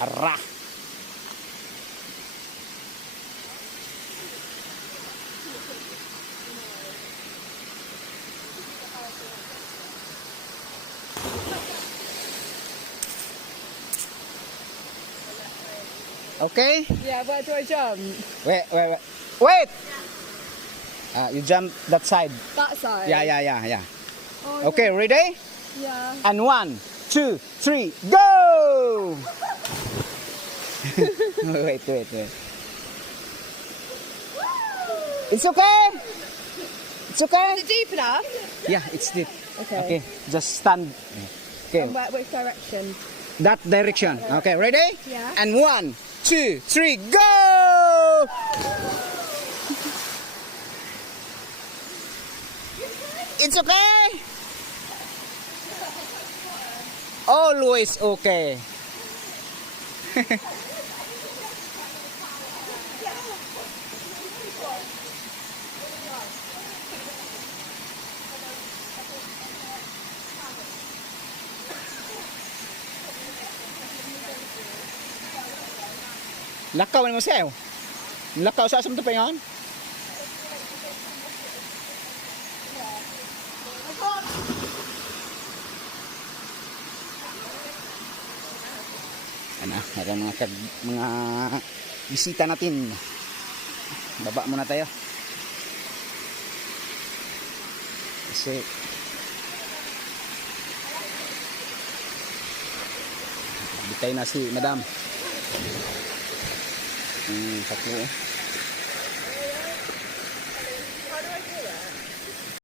Arah. Okay? Yeah, where do I jump? Wait! You jump that side. That side? Yeah. Oh, Okay, ready? yeah. And 1, 2, 3, go! wait. It's okay. It's okay. Is it deep enough? Yeah, it's deep. Okay. Just stand. Okay, And which direction? that direction. Okay, ready? Yeah. And 1, 2, 3, go! It's okay. Always okay. Lakaw mo sayo. Lakaw sa asam to pa yon. Ano, mga bisita natin. Baba muna tayo. Kasi bitay na si Madam. Sakto.